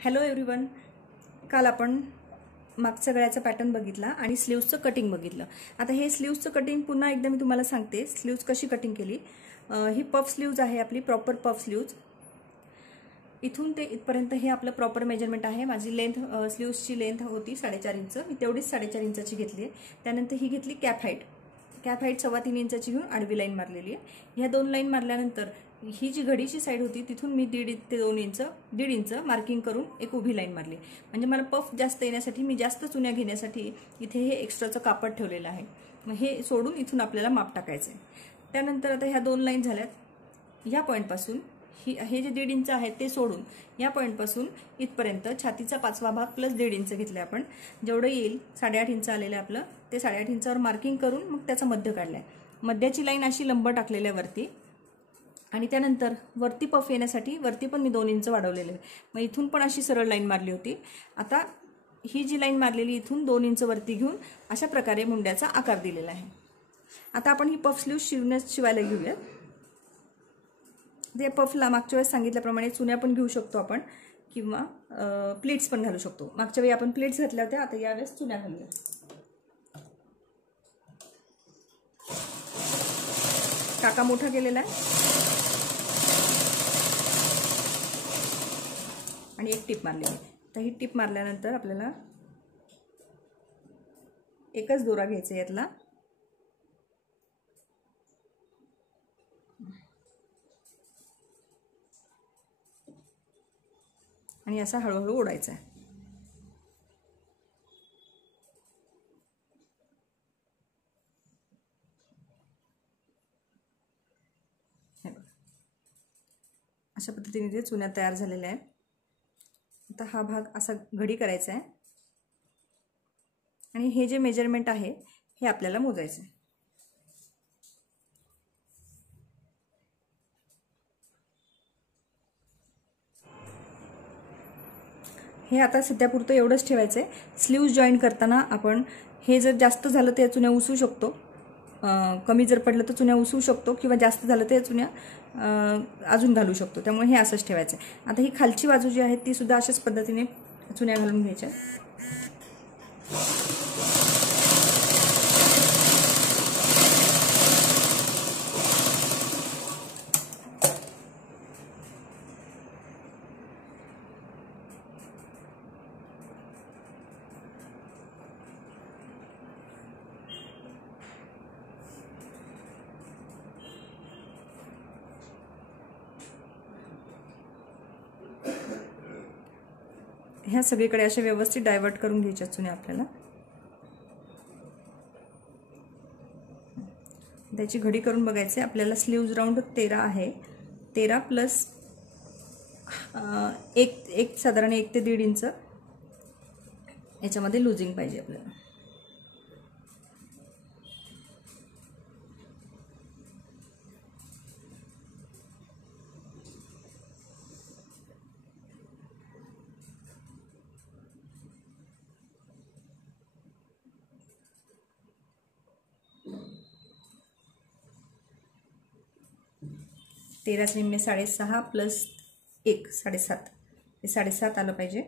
Hello everyone. काल आपण मागच्या गळ्याचा पॅटर्न बघितला आणि स्लीव्सचं कटिंग बघितलं. आता हे स्लीव्सचं कटिंग पुन्हा एकदा मी तुम्हाला सांगते. स्लीव्स कशी कटिंग केली. ही पफ स्लीव्ज आहे आपली, प्रॉपर पफ स्लीव्ज. इथून ते इथपर्यंत हे आपलं प्रॉपर मेजरमेंट आहे. माझी लेंथ स्लीव्सची लेंथ होती 4.5 इंच. मी तेवढीच 4.5 इंचाची घेतली आहे. त्यानंतर ही घेतली कॅप हाईट 3.25 इंचाची घेऊन आडवी लाईन मारलेली आहे. ह्या दोन लाईन मारल्यानंतर ही जी घडीची साईड होती तिथून मी 1.5 ते 2 इंच मार्किंग करून एक उभी लाईन मारली. म्हणजे मला पफ जास्त येण्यासाठी, मी जास्त चुन्या घेण्यासाठी इथे हे एक्स्ट्राचं कापड ठेवलेलं आहे. मग हे सोडून इथून आपल्याला माप टाकायचं आहे. त्यानंतर आता ह्या दोन लाईन झाल्यात. ह्या पॉईंटपासून हे जे 1.5 इंच आहे ते सोडून या पॉईंटपासून इथपर्यंत छातीचा 5वा भाग प्लस 1.5 इंच घेतले आपण. जेवढं येईल 8.5 इंच आलेलं आहे आपलं, ते 8.5 इंचावर मार्किंग करून मग त्याचा मध्य काढलाय. मध्याची लाईन अशी लंब टाकलेल्या वरती. आणि त्यानंतर वरती पफ येण्यासाठी वरती पण मी 2 इंच वाढवलेले आहे. मग इथून पण अशी सरळ लाईन मारली होती. आता ही जी लाईन मारलेली इथून 2 इंच वरती घेऊन अशा प्रकारे मुंड्याचा आकार दिलेला आहे. आता आपण ही पफ स्लीव्ह शिवायला घेऊया. ते पफला मागच्या वेळेस सांगितल्याप्रमाणे चुन्या पण घेऊ शकतो आपण, किंवा प्लेट्स पण घालू शकतो. मागच्या वेळी आपण प्लेट्स घातल्या होत्या, आता यावेळेस चुन्या घालूया. टाका मोठा केलेला आहे आणि एक टिप मारलेली आहे. तर ही टिप मारल्यानंतर आपल्याला एकच दोरा घ्यायचा यातला आणि असा हळूहळू ओढायचा आहे. अशा पद्धतीने ते चुन्या तयार झालेल्या आहेत. आता हा भाग असा घडी करायचा आहे आणि हे जे मेजरमेंट आहे हे आपल्याला मोजायचं आहे. हे आता सध्यापुरतं एवढंच ठेवायचं आहे. स्लीव्ज जॉईन करताना आपण हे जर जास्त झालं तर या चुन्या उसू शकतो, कमी जर पडलं तर चुन्या उसू शकतो, किंवा जास्त झालं तर या चुन्या अजून घालू शकतो. त्यामुळे हे असंच ठेवायचं आहे. आता ही खालची बाजू जी आहे ती सुद्धा अशाच पद्धतीने चुन्या घालून घ्यायच्या. ह्या सगळीकडे अशा व्यवस्थित डायव्हर्ट करून घ्यायच्या चुन्या आपल्याला. त्याची घडी करून बघायचे. आपल्याला स्लीव्ज राऊंड 13 आहे. 13 प्लस एक साधारण 1 ते 1.5 इंच याच्यामध्ये लुजिंग पाहिजे आपल्याला. तेरा निम्मे 6.5 प्लस 1 7.5, हे 7.5 आलं पाहिजे.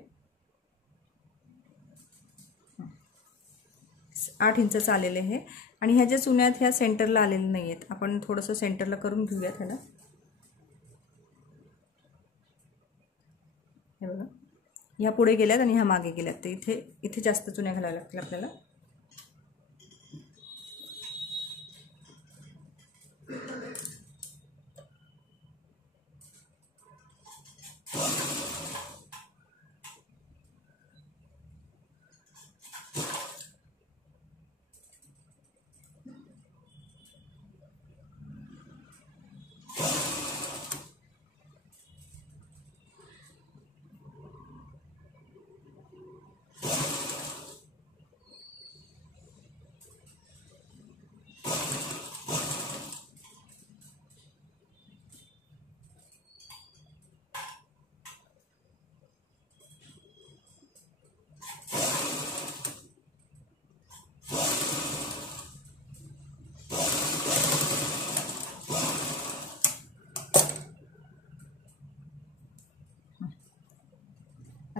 8 इंचचं आलेलं आहे. आणि ह्या ज्या चुन्या आहेत ह्या सेंटरला आलेल्या नाही आहेत. आपण थोडंसं सेंटरला करून घेऊयात ह्याला. हे बघा, ह्या पुढे गेल्यात आणि ह्या मागे गेल्यात. तर इथे जास्त चुन्या घालाव्या लागतील आपल्याला.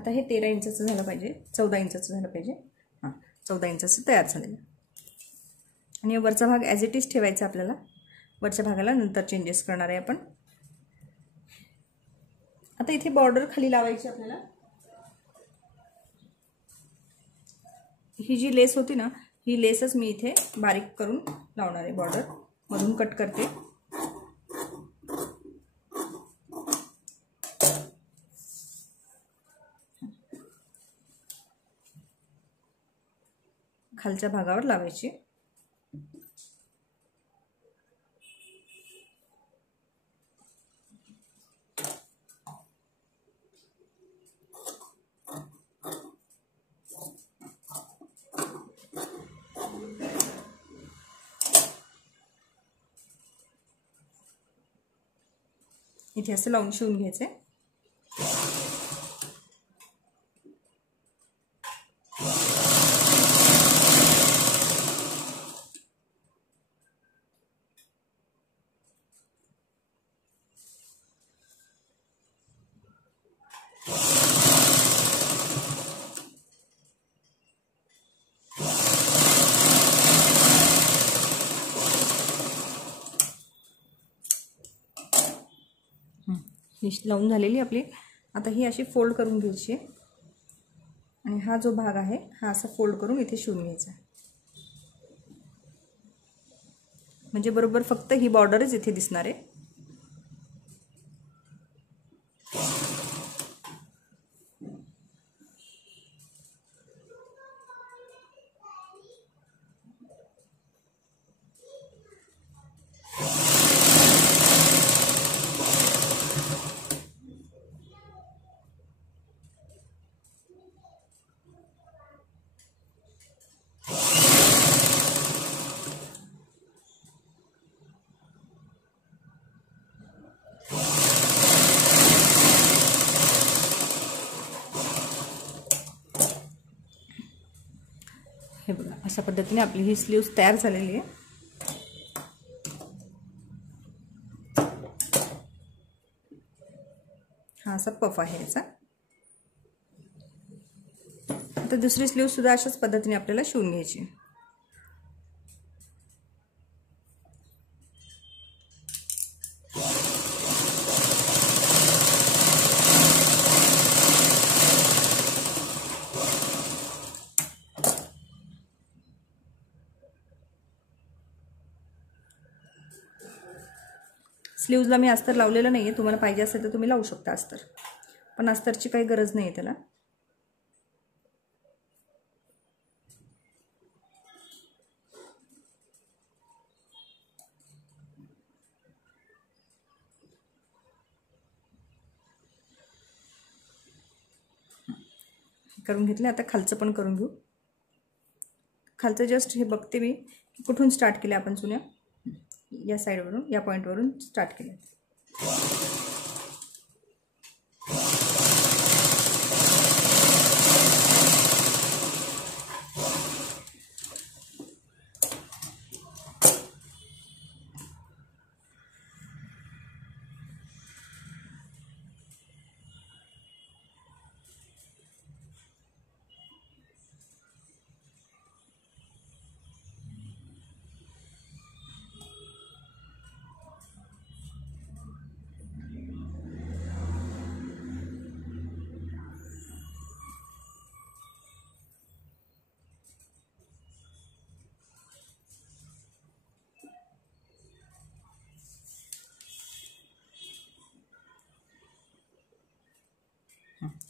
आता हे 13 इंचाचं झालं पाहिजे, 14 इंचाचं झालं पाहिजे. हां, 14 इंचाचं तयार झालेलं. आणि वरचा भाग ॲज इट इज ठेवायचा आपल्याला. वरच्या भागाला नंतर चेंजेस करणार आहे आपण. आता इथे बॉर्डर खाली लावायची आपल्याला. ही जी लेस होती ना, ही लेसच मी इथे बारीक करून लावणार आहे. बॉर्डर मधून कट करते. खालच्या भागावर लावायची. इथे असं लावून शिवून घ्यायचे. ही लावून झालेली आपली. आता ही अशी फोल्ड करून घ्यायची आणि हा जो भाग आहे हा असा फोल्ड करून इथे शिवून घ्यायचा. म्हणजे बरोबर फक्त ही बॉर्डरच इथे दिसणार आहे. हे बघा, अशा पद्धतीने आपली ही स्लीव्स तयार झालेली आहे. हा असा पफ आहे याचा. आता दुसरी स्लीव सुद्धा अशाच पद्धतीने आपल्याला शिवून घ्यायची. स्लीव्जला मी अस्तर लावलेलं नाही आहे. तुम्हाला पाहिजे असेल तर तुम्ही लावू शकता अस्तर, पण अस्तरची काही गरज नाही आहे त्याला. करून घेतले. आता खालचं पण करून घेऊ. खालचं जस्ट हे बघते मी की कुठून स्टार्ट केले आपण चुन्या. या साईडवरून, या पॉईंटवरून स्टार्ट केले.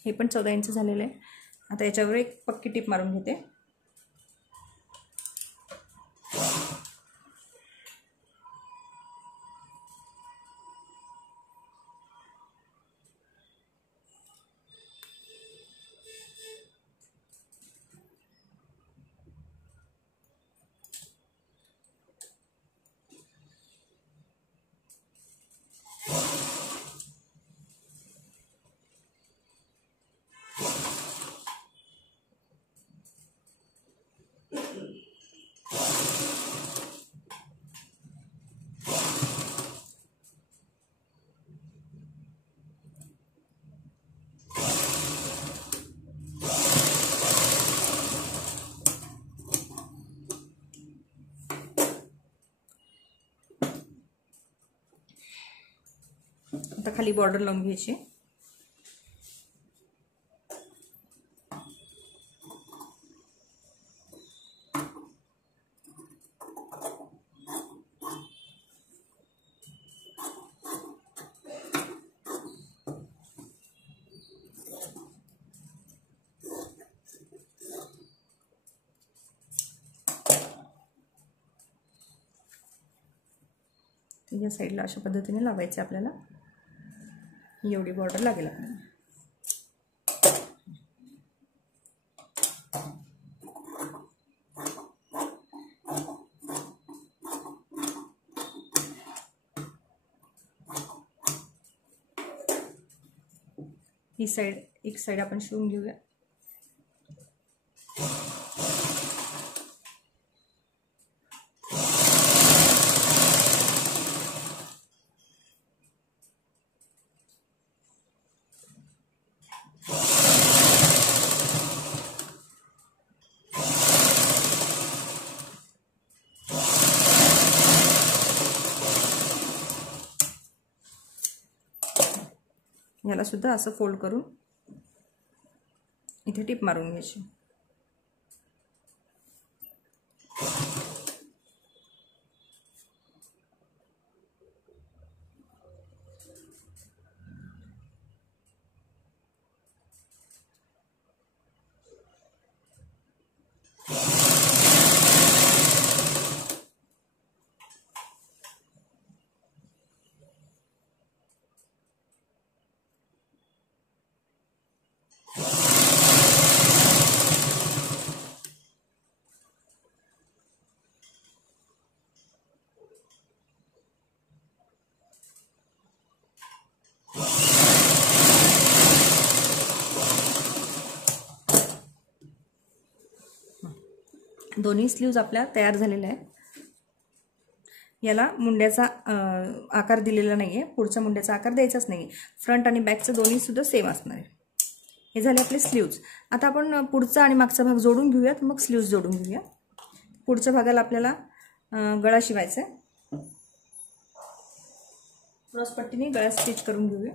हे पण 14 इंच झालेलं आहे. आता याच्यावर एक पक्की टिप मारून घेते. आता खाली बॉर्डर लावून घ्यायची. या साईडला अशा पद्धतीने लावायचे आपल्याला. एवढी बॉर्डर लागेल आपल्याला. ही साईड एक साईड आपण शिवून घेऊया. याला सुद्धा असं फोल्ड करून इथे टिप मारून घ्यायची. दोन्ही स्लीव्ज आपल्या तयार झालेल्या आहेत. याला मुंड्याचा आकार दिलेला नाहीये. पुढच्या मुंड्याचा आकार द्यायचाच नाही. फ्रंट आणि बॅकचं दोन्ही सुद्धा सेम असणार आहे. हे झाले आपले स्लीव्ज. आता आपण पुढचा आणि मागचा भाग जोडून घेऊयात, मग स्लीव्ज जोडून घेऊया. पुढच्या भागाला आपल्याला गळा शिवायचा आहे. क्रॉस पट्टीने गळा स्टिच करून घेऊया.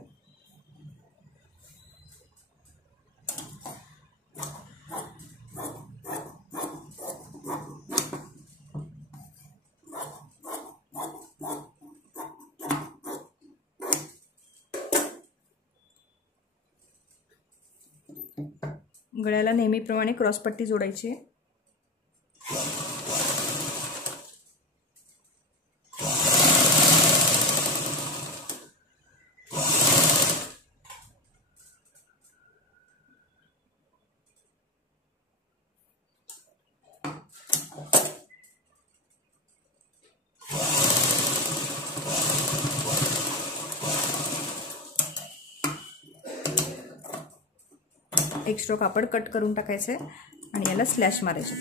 गळ्याला नेहमीप्रमाणे क्रॉस पट्टी जोडायची आहे. एक्स्ट्रा कापड कट करून टाकायचे आणि याला स्लॅश मारायचे.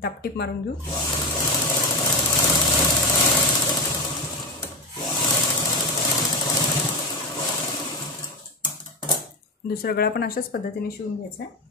दापटीप मारून घेऊ. दुसरा गळा पण अशाच पद्धतीने शिवून घ्यायचा आहे.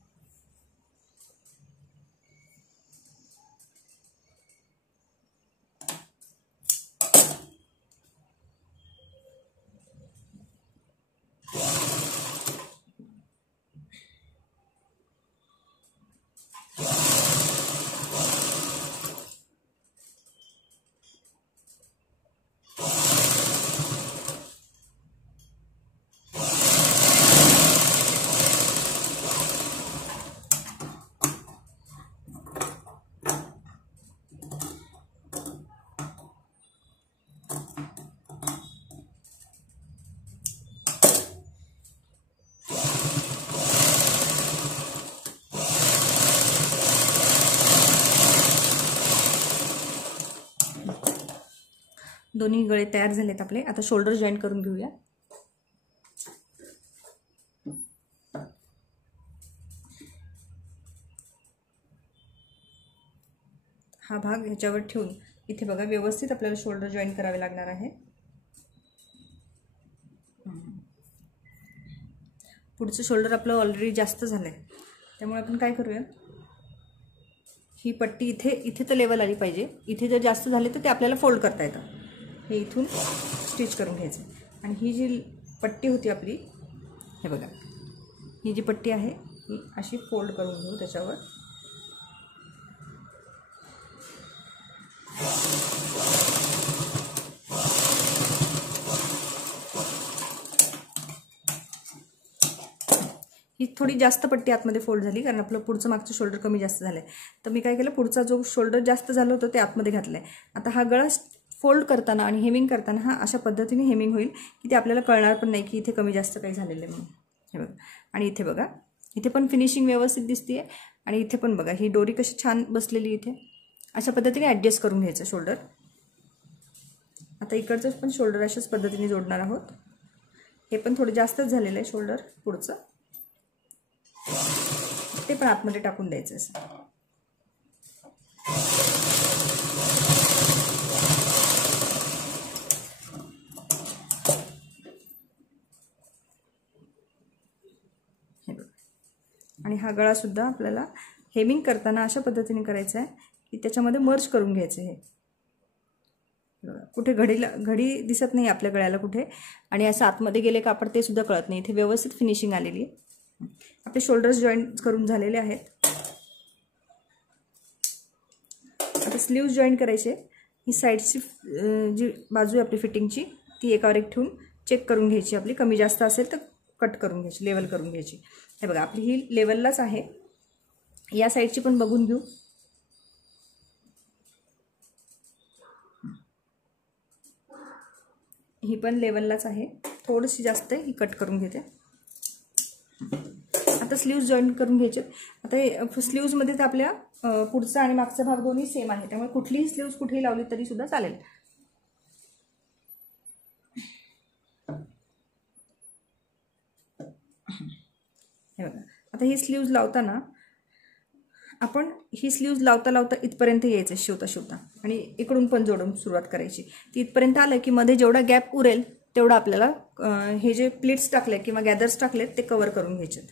दोन्ही गळे तयार झालेत आपले. आता शोल्डर जॉईन करून घेऊया. हा भाग ह्याच्यावर ठेवून इथे बघा व्यवस्थित आपल्याला शोल्डर जॉईन करावे लागणार आहे. पुढचं शोल्डर आपलं ऑलरेडी जास्त झालंय. त्यामुळे आपण काय करूया, ही पट्टी इथे तर लेवल आली पाहिजे. इथे जर जास्त झाले तर ते आपल्याला फोल्ड करता येतं. हे इथून स्टिच करून घ्यायचं. आणि ही जी पट्टी होती आपली, हे बघा, ही जी पट्टी आहे ही अशी फोल्ड करून घेऊ त्याच्यावर. ही थोडी जास्त पट्टी आतमध्ये फोल्ड झाली कारण आपलं पुढचं मागचं शोल्डर कमी जास्त झालं आहे. तर मी काय केलं, पुढचा जो शोल्डर जास्त झालं होतं ते आतमध्ये घातलं आहे. आता हा गळा फोल्ड करताना आणि हेमिंग करताना हा अशा पद्धतीने हेमिंग होईल की ते आपल्याला कळणार पण नाही की इथे कमी जास्त काही झालेलं आहे म्हणून. हे बघा, आणि इथे बघा, इथे पण फिनिशिंग व्यवस्थित दिसते आहे. आणि इथे पण बघा, ही डोरी कशी छान बसलेली इथे. अशा पद्धतीने ॲडजस्ट करून घ्यायचं शोल्डर. आता इकडचं पण शोल्डर अशाच पद्धतीने जोडणार आहोत. हे पण थोडं जास्तच झालेलं आहे शोल्डर पुढचं, ते पण आतमध्ये टाकून द्यायचं असं. हे बघा, आणि हा गळा सुद्धा आपल्याला हेमिंग करताना अशा पद्धतीने करायचा आहे की त्याच्यामध्ये मर्ज करून घ्यायचं. हे कुठे घडी दिसत नाही आपल्या गळ्याला कुठे, आणि असं आतमध्ये गेले कापड ते सुद्धा कळत नाही. इथे व्यवस्थित फिनिशिंग आलेली आहे. आपले शोल्डर्स जॉईन करून झालेले आहेत. आता स्लीव्ज जॉईन करायचे. ही साईडची जी बाजू आहे आपली फिटिंगची ती एकावर एक ठेवून चेक करून घ्यायची. आपली कमी जास्त असेल तर कट करून घ्यायची, लेवल करून घ्यायची. हे बघा, आपली ही लेवललाच आहे. या साईडची पण बघून घेऊ. ही पण लेवललाच आहे, थोडीशी जास्त आहे, ही कट करून घेते. आता स्लीव्ज जॉईन करून घ्यायचे. आता स्लीव्जमध्ये तर आपल्या पुढचा आणि मागचा भाग दोन्ही सेम आहे, त्यामुळे कुठलीही स्लीव्ज कुठेही लावली तरी सुद्धा चालेल. हे बघा, आता ही स्लीव्ज लावताना आपण ही स्लीव्ज लावता लावता इथपर्यंत यायचं शिवता आणि इकडून पण जोडून सुरुवात करायची. ती इथपर्यंत आलं की मध्ये जेवढा गॅप उरेल तेवढा आपल्याला हे जे प्लीट्स टाकले किंवा गॅदर्स टाकलेत ते कव्हर करून घ्यायचे.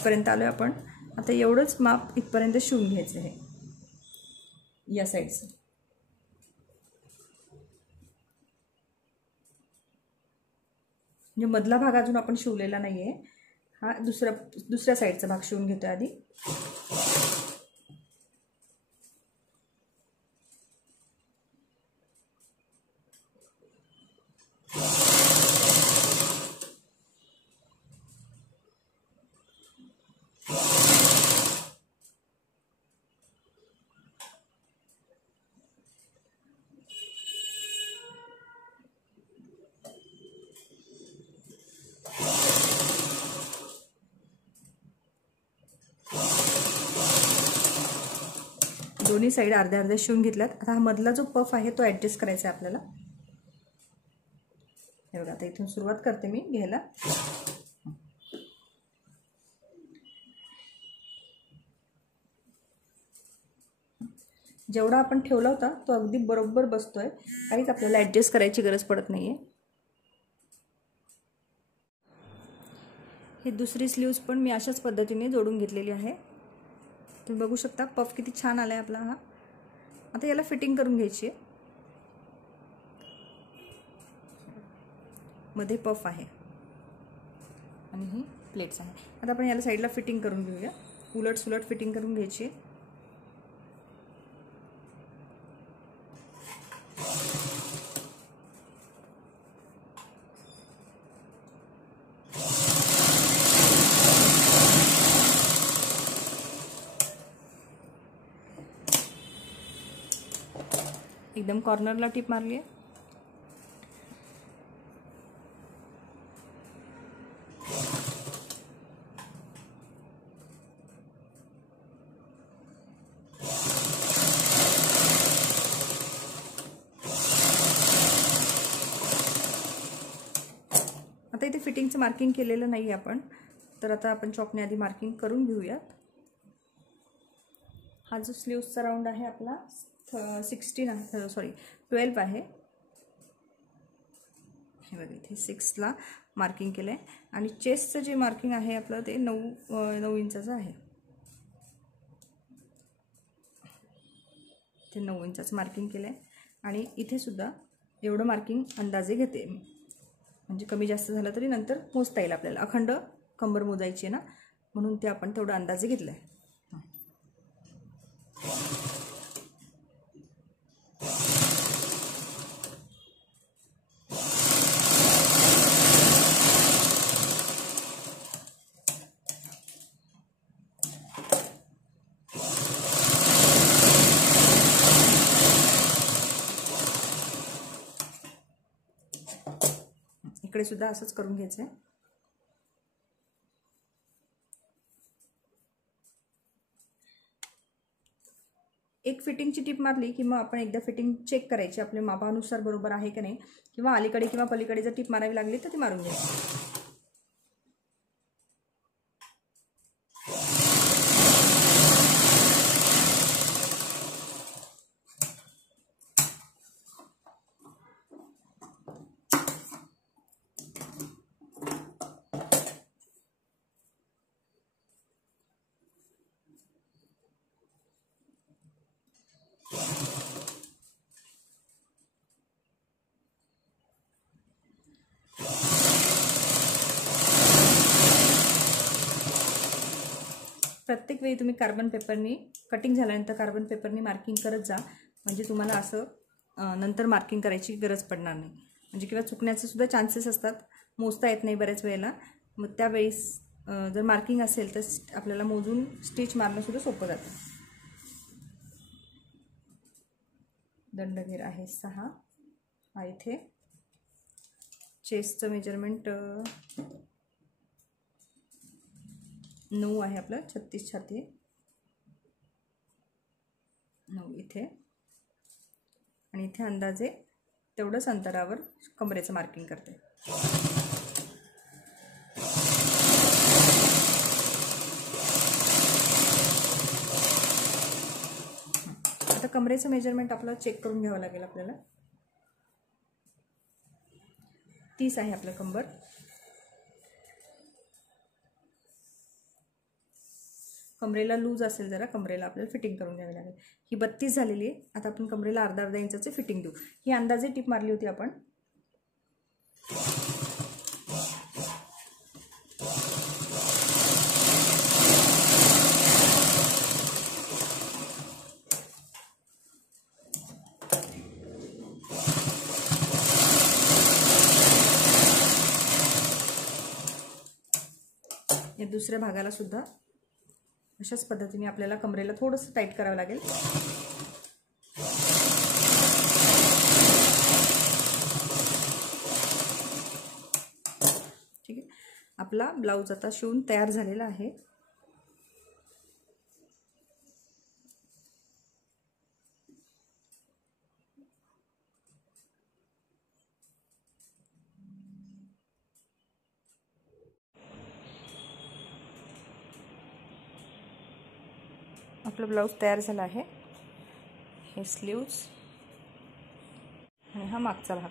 इथपर्यंत आलोय आपण. आता एवढंच माप इथपर्यंत शिवून घ्यायचं आहे या साईडचं. म्हणजे मधला भाग अजून आपण शिवलेला नाहीये. हा दुसऱ्या साईडचा भाग शिवून घेतोय आधी. दोन्ही साईड अर्ध्या अर्ध्या शिवून घेतल्यात. आता हा मधला जो पफ आहे तो ॲडजस्ट करायचा आहे आपल्याला. हे बघा, आता इथून सुरुवात करते मी घ्यायला. जेवढा आपण ठेवला होता तो अगदी बरोबर बसतोय, काहीच आपल्याला ॲडजस्ट करायची गरज पडत नाहीये. हे दुसरी स्लीव्ज पण मी अशाच पद्धतीने जोडून घेतलेली आहे. तुम्ही बघू शकता पफ किती छान आलाय आपला हा. आता याला फिटिंग करून घ्यायची आहे. मध्ये पफ आहे आणि ही प्लेट्स आहे. आता आपण याला साईडला फिटिंग करून घेऊया. उलट सुलट फिटिंग करून घ्यायची आहे. एकदम कॉर्नरला टिप मारली आहे. आता इथे फिटिंगचं मार्किंग केलेलं नाही आपण, तर आता आपण चॉकने आधी मार्किंग करून घेऊयात. हा जो स्लीव्सचा राऊंड आहे आपला 12 आहे. हे बघा इथे 6ला मार्किंग केलं आहे आणि चेस्टचं जे मार्किंग आहे आपलं ते 9 इंचाचं आहे. ते 9 इंचाचं मार्किंग केलं आहे आणि इथे सुद्धा एवढं मार्किंग अंदाजे घेते मी, म्हणजे कमी जास्त झालं तरी नंतर मोजता येईल आपल्याला. अखंड कंबर मोजायची आहे ना, म्हणून ते आपण तेवढं अंदाजे घेतलं आहे. इकडे सुद्धा असंच करून घ्यायचं आहे. एक फिटिंगची टिप मारली की मग आपण एकदा फिटिंग चेक करायची आपल्या मापानुसार बरोबर आहे की नाही, किंवा अलीकडे किंवा पलीकडे जर टिप मारावी लागली तर ती मारून घ्यायची. प्रत्येक वेळी तुम्ही कार्बन पेपरनी कटिंग झाल्यानंतर कार्बन पेपरनी मार्किंग करत जा, म्हणजे तुम्हाला असं नंतर मार्किंग करायची गरज पडणार नाही. म्हणजे किंवा चुकण्याचे सुद्धा चान्सेस असतात, मोजता येत नाही बऱ्याच वेळेला. मग त्यावेळेस जर मार्किंग असेल तर आपल्याला मोजून स्टिच मारणं सुद्धा सोपं जातं. दंडघेर आहे 6. हा इथे चेस्टचं मेजरमेंट 9 आहे आपलं, 36 छाती आहे. 9 इथे आणि इथे अंदाजे तेवढंच अंतरावर कमरेचं मार्किंग करते. आता कमरेचं मेजरमेंट आपलं चेक करून घ्यावं लागेल आपल्याला. 30 आहे आपलं कंबर. कमरेला लूज असेल जरा, कमरेला आपल्याला फिटिंग करून घ्यावी लागेल. ही 32 झालेली आहे. आता आपण कमरेला अर्धा इंचाचे फिटिंग देऊ. ही अंदाजे टिप मारली होती आपण. या दुसऱ्या भागाला सुद्धा अशाच पद्धतीने आपल्याला कमरेला थोडंसं टाईट करावं लागेल. ठीक आहे. आपला ब्लाऊज आता शिवून तयार झालेला आहे. आपलं ब्लाऊज तयार झाला आहे. हे स्लीव्स आणि हा मागचा भाग.